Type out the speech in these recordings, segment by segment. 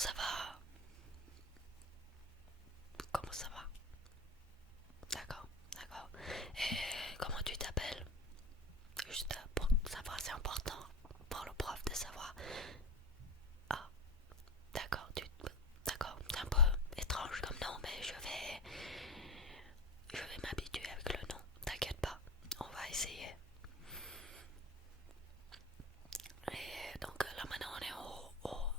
ça va? Comment ça va? D'accord, d'accord. Et comment tu t'appelles? Juste pour savoir, c'est important pour le prof de savoir. Ah, d'accord, d'accord, c'est un peu étrange comme nom, mais je vais m'habituer avec le nom. T'inquiète pas, on va essayer. Et donc là maintenant on est au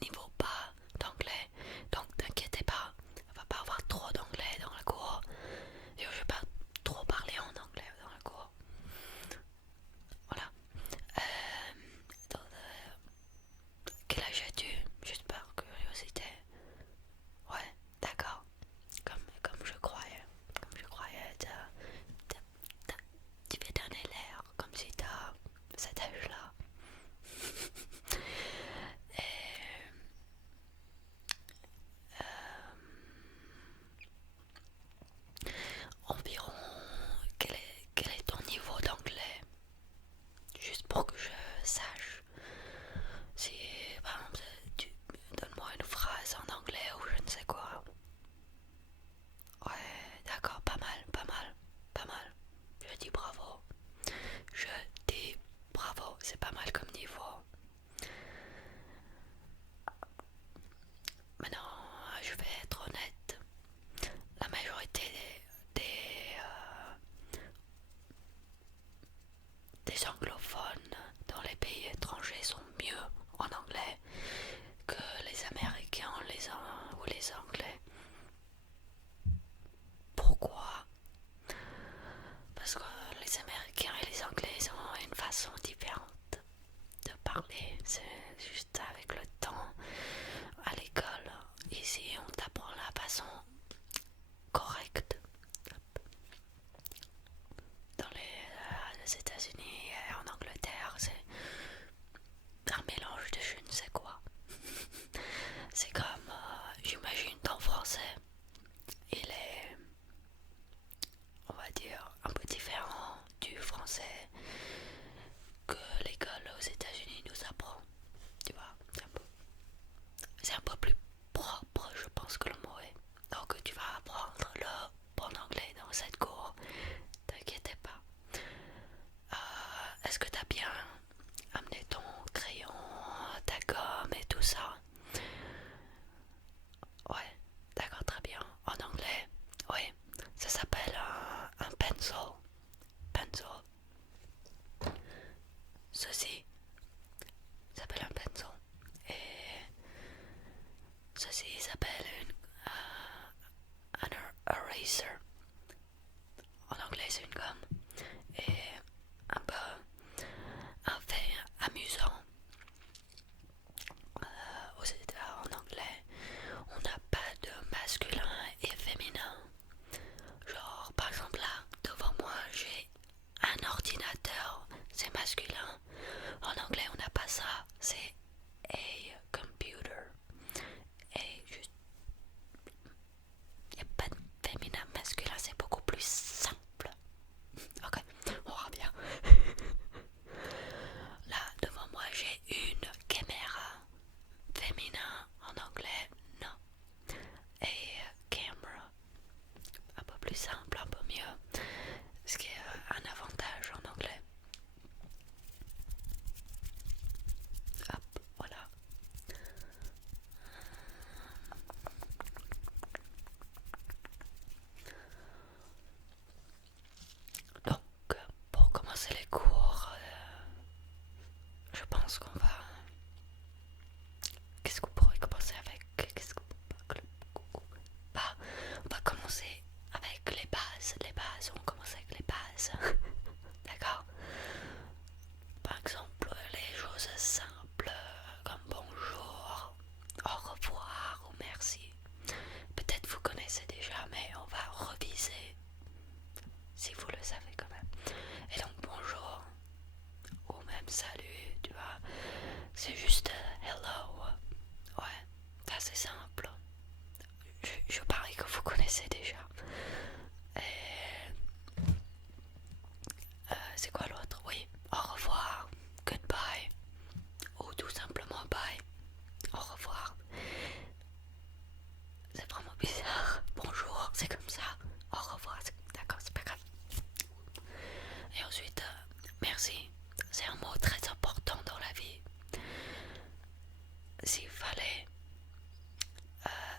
niveau bas d'anglais, donc t'inquiète pas, il va pas avoir trop d'anglais dans la cour. Et je vais pas trop parler en anglais dans la cour. Voilà. Donc, quel âge as-tu? Juste par curiosité. Ouais, d'accord. Comme je croyais. Comme je croyais, tu m'as donné l'air comme si t'as cet âge-là. Et, environ, quel est ton niveau d'anglais? Juste pour que je sache. Si, par exemple, tu donnes-moi une phrase en anglais ou je ne sais quoi. Ouais, d'accord, pas mal, pas mal, pas mal. Je dis bravo. Je dis bravo, c'est pas mal comme niveau. Maintenant, je vais être honnête. La majorité des anglophones dans les pays étrangers sont mieux en anglais que les Américains ou les Anglais. Pourquoi? Parce que les Américains et les Anglais ont une façon différente de parler. C'est juste avec le temps. À l'école, ici, on t'apprend la façon correcte. Dans les États-Unis et en Angleterre, c'est un mélange de je ne sais quoi. C'est comme, j'imagine, ton français. Il est, on va dire, un peu différent du français que l'école aux États-Unis nous apprend. Tu vois, c'est un peu plus propre, je pense que le mot est. Donc tu vas apprendre le bon anglais dans cette cour. T'inquiète pas. Est-ce que t'as bien amené ton crayon, ta gomme et tout ça? Ouais, d'accord, très bien. En anglais, oui, ça s'appelle un pencil. Pencil. Ceci s'appelle un pencil. Et ceci s'appelle un eraser. En anglais, c'est une gomme. Et un peu un fait amusant. En anglais, on n'a pas de masculin et féminin. Genre, par exemple, là, devant moi, j'ai un ordinateur, c'est masculin. En anglais, on n'a pas ça, c'est a computer. Et juste, il n'y a pas de féminin, masculin, c'est beaucoup plus simple. Ok, on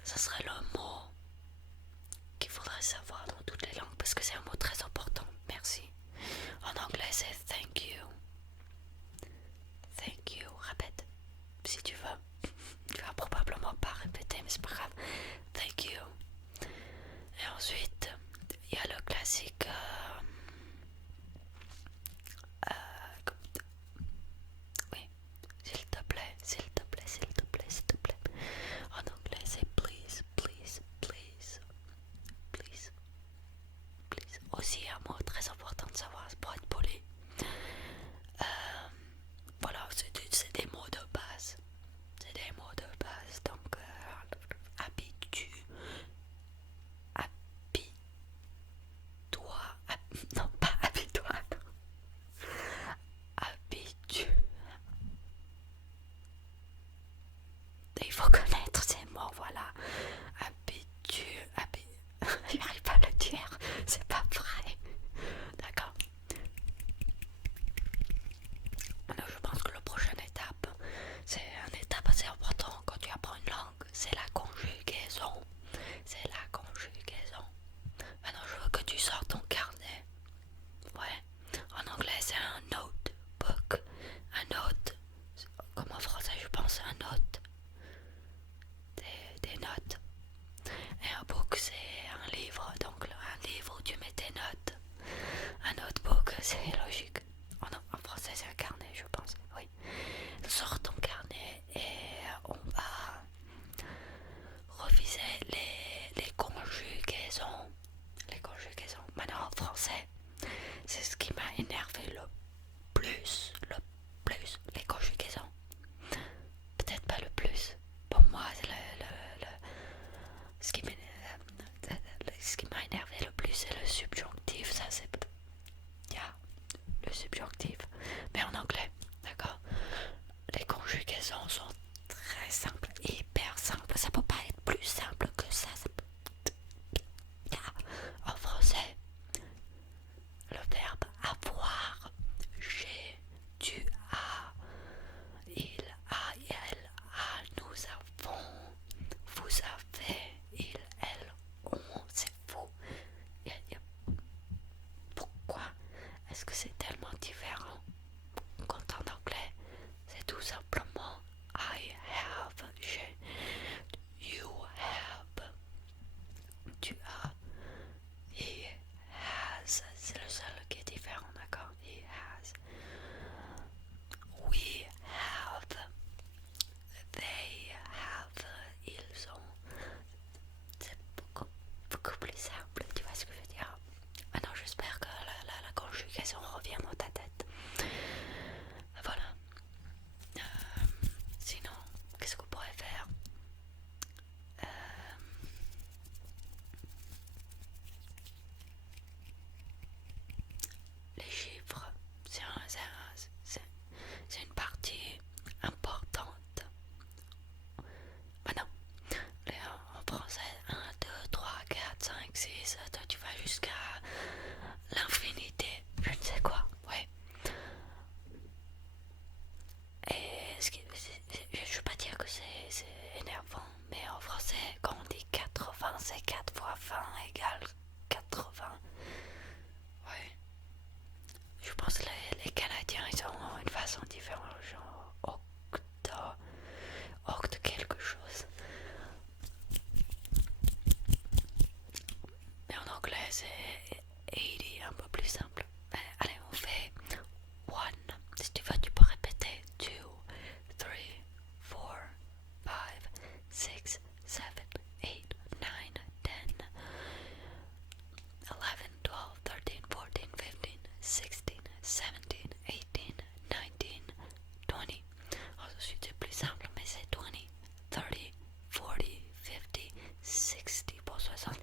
ça serait le mot qu'il faudrait savoir dans toutes les langues parce que c'est un mot très important. Merci. En anglais, c'est thank you. Thank you. Répète si tu veux. Tu vas probablement pas répéter, mais c'est pas grave. Thank you. Et ensuite, il y a le classique. Oui, s'il te plaît, s'il te plaît, s'il te plaît, s'il te plaît. En anglais, c'est please, please, please, please, please. Aussi, un mot très important de savoir pour être poli. Voilà, c'est des mots de base. C'est des mots de base. Donc, habitue, habille-toi, non pas habille-toi, habitue. Il faut connaître ces mots, voilà. Habitue, j'arrive pas à le dire, c'est pas vrai. D'accord. Alors, je pense que la prochaine étape, c'est une étape assez importante quand tu apprends une langue, c'est la conjugaison. C'est la conjugaison. Maintenant, je veux que tu sortes ton carnet. Ouais. En anglais, c'est un notebook. Un note. Comme en français, je pense, un note. Des notes. Et un book, c'est un livre. Donc, un livre où tu mets tes notes. Un notebook, c'est logique. En français, c'est un carnet, je pense. Oui. Sors ton carnet et on va reviser les conjugaisons. Les conjugaisons. Maintenant, en français, c'est ce qui m'a énervé le plus. Le plus. Les conjugaisons. Peut-être pas le plus. Pour moi, c'est ce qui m'a énervé le plus, c'est le subjonctif. Ça, c'est. Yeah, le subjonctif. Mais en anglais, d'accord? Les conjugaisons sont très simples, hyper simples. Ça peut pas être plus simple que ça. Yeah. En français, le verbe avoir, j'ai, tu as, il a, elle a, nous avons, vous avez, il, elle, on, c'est vous. Pourquoi est-ce que c'est tellement différent? Quand en anglais, c'est tout simplement I have, j'ai, you have, tu as, he has, c'est le seul qui est différent, d'accord? He has, we have, they have, ils ont. C'est beaucoup plus simple, tu vois ce que je veux dire? Maintenant, j'espère que la conjugaison revient dans ta tête. Voilà. Sinon, qu'est-ce qu'on pourrait faire? Les chiffres, c'est une partie importante. Maintenant, en français, 1, 2, 3, 4, 5, 6, toi tu vas jusqu'à l'infinité, je ne sais quoi, ouais. Et je ne veux pas dire que c'est énervant, mais en français, quand on dit 80, c'est 4 fois 20 égale 80. Ouais. Je pense que les Canadiens, ils ont une façon différente, genre octe quelque chose. Mais en anglais, c'est 80, un peu plus simple. Allez, on fait 1. Si tu veux, tu peux répéter 2, 3, 4, 5, 6, 7, 8, 9, 10, 11, 12, 13, 14, 15, 16, 17, 18, 19, 20. Ensuite, c'est plus simple, mais c'est 20, 30, 40, 50, 60 pour 60.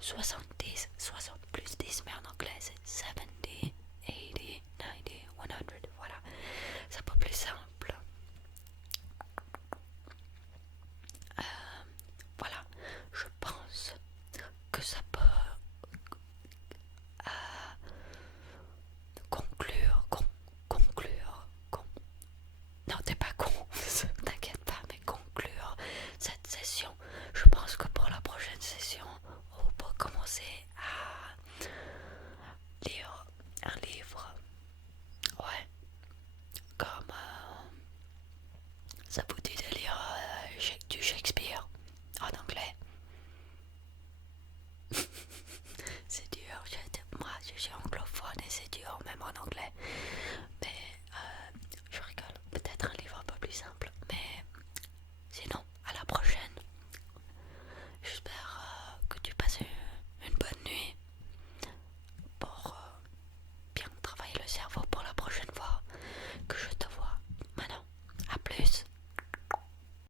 70, 60 plus 10, mais en anglais c'est 70, 80, 90, 100, voilà. C'est un peu plus simple. Voilà, je pense que ça peut conclure. Non, t'es pas con, t'inquiète pas, mais conclure cette session. Je pense japonais c'est dur, même en anglais.